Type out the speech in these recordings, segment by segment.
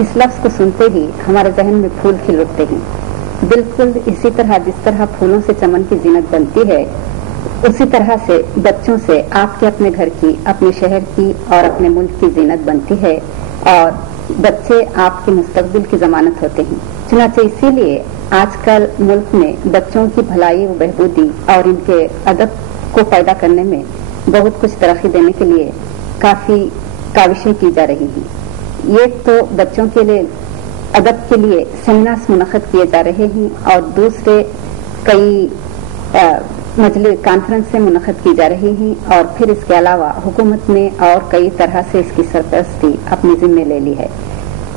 इस लफ्ज को सुनते ही हमारे जहन में फूल खिल उठते हैं। बिल्कुल इसी तरह जिस तरह फूलों से चमन की जीनत बनती है, उसी तरह से बच्चों से आपके अपने घर की, अपने शहर की और अपने मुल्क की जीनत बनती है और बच्चे आपके मुस्तकबिल की जमानत होते हैं। चुनांचे इसीलिए आजकल मुल्क में बच्चों की भलाई व बहबूदी और इनके अदब को पैदा करने में बहुत कुछ तरक्की देने के लिए काफी काविशें की जा रही हैं। ये तो बच्चों के लिए अदब के लिए सेमिनार्स मुनक़िद किए जा रहे हैं और दूसरे कई मजलिस कॉन्फ्रेंसें मुनक़िद की जा रही हैं और फिर इसके अलावा हुकूमत ने और कई तरह से इसकी सरपरस्ती अपने जिम्मे ले ली है।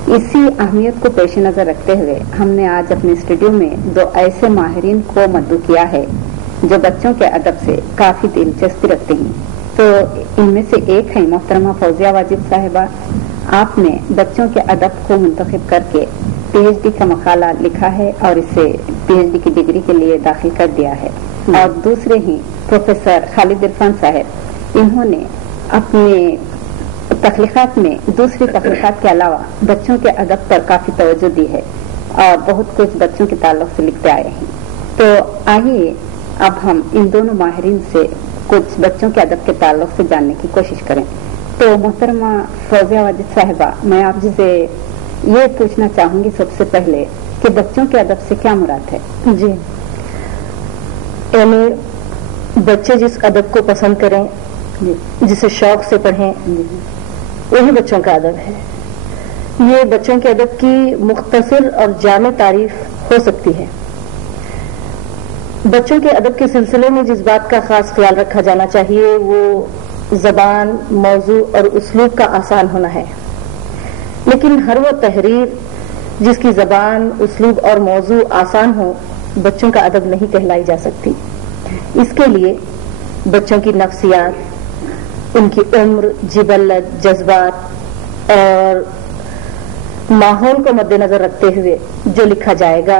इसी अहमियत को पेश नजर रखते हुए हमने आज अपने स्टूडियो में दो ऐसे माहिरीन को मद्दू किया है जो बच्चों के अदब से काफी दिलचस्पी रखते हैं। तो इनमें से एक है मोहतरमा फौजिया वाजिद साहिबा। आपने बच्चों के अदब को मुंतखब करके पीएचडी का मकाला लिखा है और इसे पीएचडी की डिग्री के लिए दाखिल कर दिया है। और दूसरे ही प्रोफेसर खालिद इरफान साहब, इन्होंने अपने तख्लीकात में दूसरी तख्लीकात के अलावा बच्चों के अदब पर काफी तवज्जो दी है और बहुत कुछ बच्चों के ताल्लुक से लिखते आए हैं। तो आइए अब हम इन दोनों माहिरीन से कुछ बच्चों के अदब के ताल्लुक से जानने की कोशिश करें। तो मोहतरमा फौजिया वाजिद साहिबा, मैं आपसे ये पूछना चाहूंगी सबसे पहले कि बच्चों के अदब से क्या मुराद है? जी, यानी बच्चे जिस अदब को पसंद करें, जिसे शौक से पढ़ें, वही बच्चों का अदब है। ये बच्चों के अदब की मुख्तसर और जामे तारीफ हो सकती है। बच्चों के अदब के सिलसिले में जिस बात का खास ख्याल रखा जाना चाहिए वो ज़बान, मौजू और उसलूब का आसान होना है। लेकिन हर वो तहरीर जिसकी ज़बान, उसलूब और मौजू आसान हो बच्चों का अदब नहीं कहलाई जा सकती। इसके लिए बच्चों की नफ्सियात, उनकी उम्र, जिबल्लत, जज्बात और माहौल को मद्देनजर रखते हुए जो लिखा जाएगा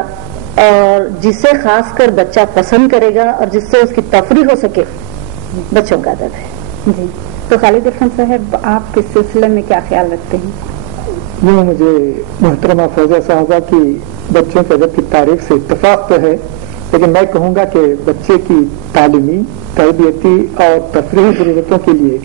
और जिसे खासकर बच्चा पसंद करेगा और जिससे उसकी तफरीह हो सके, बच्चों का अदब है। जी, तो खालिद इरफान साहब, आप इस सिलसिले में क्या ख्याल रखते हैं? ये मुझे मोहतरमा फौजिया साहबा की बच्चों के अदब की तारीफ से इत्तफाक तो है, लेकिन मैं कहूँगा कि बच्चे की तालीमी, तरबियती और तफरीही ज़रूरतों के लिए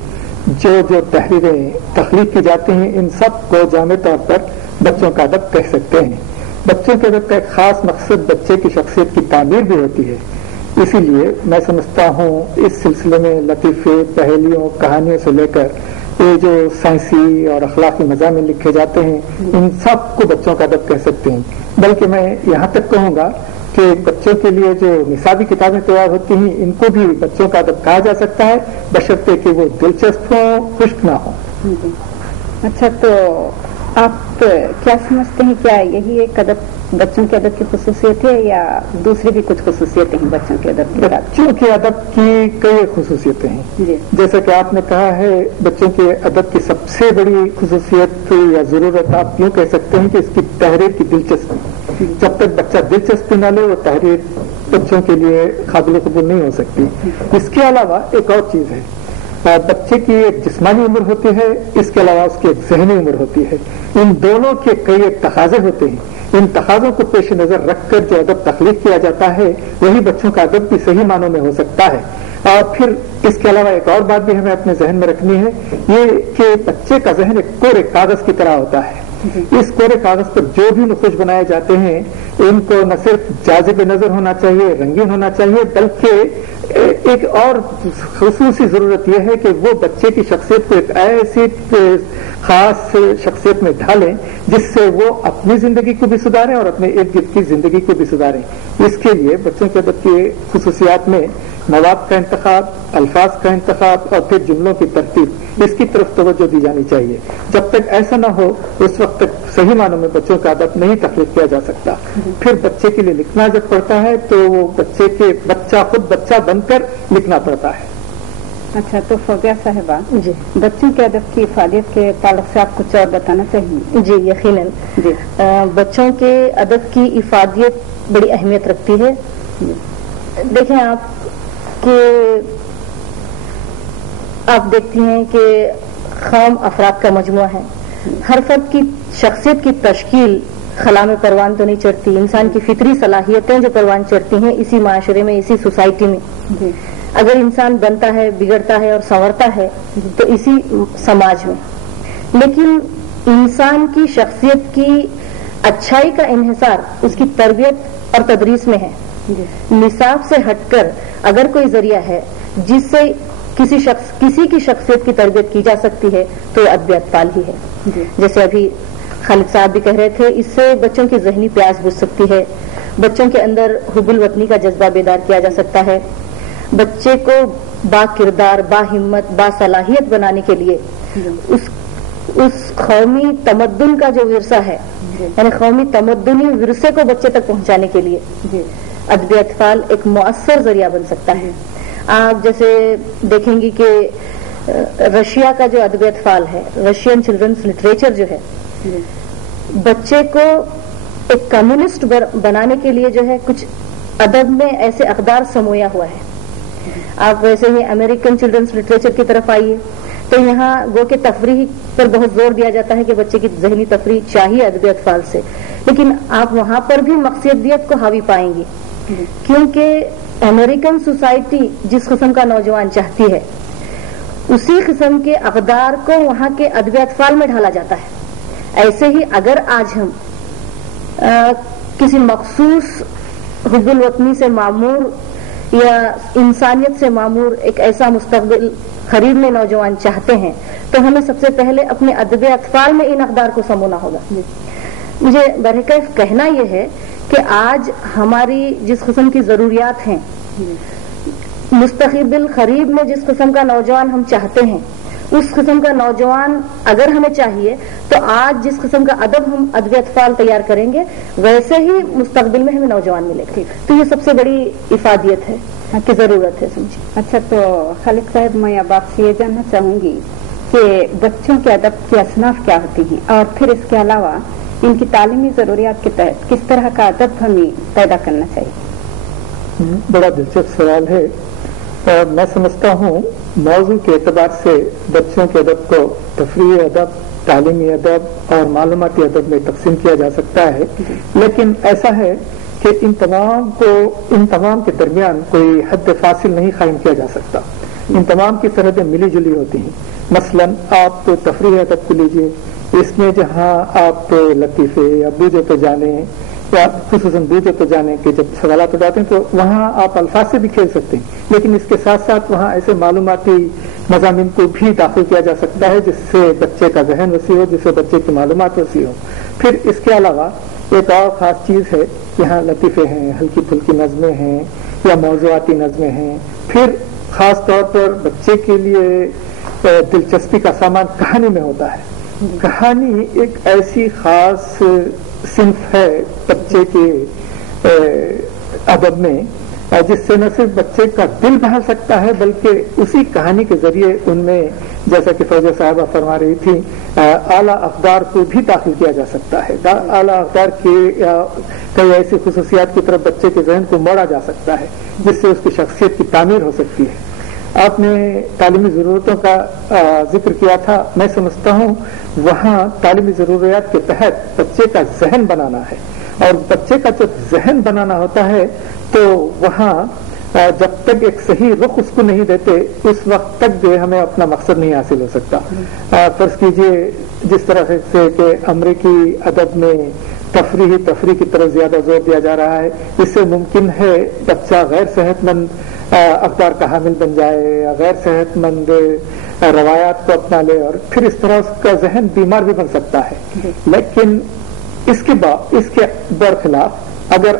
जो जो तहरीरें तख्लीक की जाती हैं, इन सब को जामे तौर पर बच्चों का अदब कह सकते हैं। बच्चों के अदब का एक खास मकसद बच्चे की शख्सियत की तामीर भी होती है। इसीलिए मैं समझता हूँ इस सिलसिले में लतीफ़े, पहेलियों, कहानियों से लेकर ये जो साइंसी और अखलाकी मज़ामिन लिखे जाते हैं, इन सब को बच्चों का अदब कह सकते हैं। बल्कि मैं यहाँ तक कहूँगा कि बच्चों के लिए जो निसाबी किताबें तैयार होती हैं, इनको भी बच्चों का अदब कहा जा सकता है, बशर्ते कि वो दिलचस्प हो, खुश्क ना हो। अच्छा, तो आप क्या समझते हैं, क्या यही एक अदब बच्चों के अदब की खुसूसियत है या दूसरी भी कुछ खुसूसियतें हैं बच्चों के अदब की? बच्चों के अदब की कई खुसूसियतें हैं। जैसा कि आपने कहा है, बच्चों के अदब की सबसे बड़ी खुसूसियत या जरूरत आप यूँ कह सकते हैं कि इसकी तहरीर की दिलचस्पी। जब तक बच्चा दिलचस्पी न ले, वो तहरीर बच्चों के लिए काबिल कबूल नहीं हो सकती। इसके अलावा एक और चीज़ है, बच्चे की एक जिस्मानी उम्र होती है, इसके अलावा उसकी एक जहनी उम्र होती है। इन दोनों के कई एक तकाजे होते हैं। इन तकाजों को पेश नजर रखकर जो अदब तख्लीक किया जाता है, वही बच्चों का अदब भी सही मानों में हो सकता है। और फिर इसके अलावा एक और बात भी हमें अपने जहन में रखनी है, ये कि बच्चे का जहन एक कोरे कागज की तरह होता है। इस कोरे कागज पर जो भी नुक़ूश बनाए जाते हैं, इनको न सिर्फ जाज़िब नजर होना चाहिए, रंगीन होना चाहिए, बल्कि एक और खुसूसी जरूरत यह है कि वो बच्चे की शख्सियत को एक ऐसी खास शख्सियत में ढालें जिससे वो अपनी जिंदगी को भी सुधारें और अपने इर्द गिर्द की जिंदगी को भी सुधारें। इसके लिए बच्चों के अदब की खुसूसियात में मवाद का इंतखाब, अल्फाज का इंतखाब और फिर जुमलों की तरतीब, इसकी तरफ तवज्जो दी जानी चाहिए। जब तक ऐसा न हो, उस वक्त तक सही मानों में बच्चों का अदब नहीं तख्लीक किया जा सकता। फिर बच्चे के लिए लिखना जब पड़ता है तो वो बच्चा खुद बच्चा बनकर लिखना पड़ता है। अच्छा, तो फौजिया साहिबा जी, बच्चों के अदब की इफादियत के ताल्लुक से आप कुछ और बताना चाहिए? जी, यकीनन जी, बच्चों के अदब की इफादियत बड़ी अहमियत रखती है। देखें आप कि आप देखती हैं कि खाम अफराद का मजमुआ है ہر فرد کی شخصیت کی تشکیل خلا میں پروان تو نہیں چڑھتی، انسان کی فطری صلاحیتیں جو پروان چڑھتی ہیں اسی معاشرے میں، اسی سوسائٹی میں۔ اگر انسان بنتا ہے، بگڑتا ہے اور سنورتا ہے تو اسی سماج میں، لیکن انسان کی شخصیت کی اچھائی کا انحصار اس کی تربیت اور تدریس میں ہے۔ نصاب سے ہٹ کر اگر کوئی ذریعہ ہے جس سے کسی کی شخصیت کی تربیت کی جا سکتی ہے تو یہ ادبی اطفال ہی ہے۔ جیسے ابھی خالد صاحب بھی کہہ رہے تھے، اس سے بچوں کی ذہنی پیاس بجھ سکتی ہے، بچوں کے اندر حب الوطنی کا جذبہ بیدار کیا جا سکتا ہے، بچے کو با کردار، با ہمت، با صلاحیت بنانے کے لیے اس قومی تمدن کا جو ورثہ ہے، یعنی قومی تمدنی ورثے کو بچے تک پہنچانے کے لیے ادبی اطفال ایک مؤثر ذریعہ بن سکتا ہے۔ آپ جیسے دیکھیں گی کہ رشیا کا جو ادبی اطفال ہے، رشین چلڈرنس لٹریچر جو ہے، بچے کو ایک کمیونسٹ بنانے کے لیے جو ہے کچھ ادب میں ایسے اقدار سمویا ہوا ہے۔ آپ ویسے ہی امریکن چلڈرنس لٹریچر کی طرف آئیے تو یہاں گو کہ تفریح پر بہت زور دیا جاتا ہے کہ بچے کی ذہنی تفریح چاہیے ادبی اطفال سے، لیکن آپ وہاں پر بھی مقصدیت کو حاوی پائیں گی، کیونکہ امریکن سوسائٹی جس قسم کا نوجوان چاہتی ہے اسی قسم کے اقدار کو وہاں کے ادبی اطفال میں ڈھالا جاتا ہے۔ ایسے ہی اگر آج ہم کسی مخصوص حب الوطنی سے معمور یا انسانیت سے معمور ایک ایسا مستقبل خریدنے نوجوان چاہتے ہیں تو ہمیں سب سے پہلے اپنے ادبی اطفال میں ان اقدار کو سمونا ہوگا۔ مجھے برحقیقت کہنا یہ ہے کہ آج ہماری جس قسم کی ضروریات ہیں، مستقبل قریب میں جس قسم کا نوجوان ہم چاہتے ہیں، اس قسم کا نوجوان اگر ہمیں چاہیے تو آج جس قسم کا ادب ہم ادبی اطفال تیار کریں گے ویسے ہی مستقبل میں ہمیں نوجوان ملے گا۔ تو یہ سب سے بڑی افادیت ہے کہ ضرورت ہے سمجھے۔ اچھا، تو خالد صاحب میں اب آپ سے یہ جاننا چاہوں گی کہ بچوں کے ادب کی اصناف کیا ہوتی ہیں، اور پھر اس کے علاوہ ان کی تعلیمی ضروریات کے تحت کس طرح کا ادب ہمیں پیدا کرنا چاہیے؟ بڑا دلچسپ سوال ہے۔ میں سمجھتا ہوں موضوع کے اعتبار سے بچوں کے ادب کو تفریحی ادب، تعلیمی ادب اور معلوماتی ادب میں تقسیم کیا جا سکتا ہے، لیکن ایسا ہے کہ ان تمام کے درمیان کوئی حد فاصل نہیں قائم کیا جا سکتا۔ ان تمام کی سرحدیں ملی جلی ہوتی ہیں۔ مثلا آپ تفریحی ادب کو لیجیے، اس میں جہاں آپ لطیفے یا بوجھے تو جانے یا خصوصاً بوجھے تو جانے کے جب سوالات اٹھاتے ہیں تو وہاں آپ الفاظ سے بھی کھیل سکتے ہیں، لیکن اس کے ساتھ ساتھ وہاں ایسے معلوماتی مضامین کو بھی داخل کیا جا سکتا ہے جس سے بچے کا ذہن وسیع ہو، جس سے بچے کی معلومات وسیع ہو۔ پھر اس کے علاوہ ایک اور خاص چیز ہے، یہاں لطیفے ہیں، ہلکی پھلکی نظمیں ہیں یا موضوعاتی نظمیں ہیں۔ پھر خاص طور پر بچے کے لیے دلچسپی کا سامان کہانی میں ہوتا ہے۔ کہانی ایک ایسی خاص صنف ہے بچے کے ادب میں جس سے نہ صرف بچے کا دل بہل سکتا ہے بلکہ اسی کہانی کے ذریعے ان میں، جیسا کہ فوزیہ صاحبہ فرما رہی تھی، اعلیٰ اقدار کو بھی داخل کیا جا سکتا ہے۔ اعلیٰ اقدار کے کئی ایسی خصوصیات کی طرف بچے کے ذہن کو موڑا جا سکتا ہے جس سے اس کی شخصیت کی تعمیر ہو سکتی ہے۔ آپ نے تعلیمی ضرورتوں کا ذکر کیا تھا، میں سمجھتا ہوں وہاں تعلیمی ضروریات کے تحت بچے کا ذہن بنانا ہے، اور بچے کا جب ذہن بنانا ہوتا ہے تو وہاں جب تک ایک صحیح رخ اس کو نہیں دیتے اس وقت تک جو ہمیں اپنا مقصد نہیں حاصل ہو سکتا۔ فرض کیجئے جس طرح سے کہ امریکی ادب میں تفریح کی طرف زیادہ زور دیا جا رہا ہے، اس سے ممکن ہے بچہ غیر صحت مند اقدار کا حامل بن جائے یا غیر صحت مند روایات کو اپنا لے، اور پھر اس طرح اس کا ذہن بیمار بھی بن سکتا ہے۔ لیکن اس کے برخلاف اگر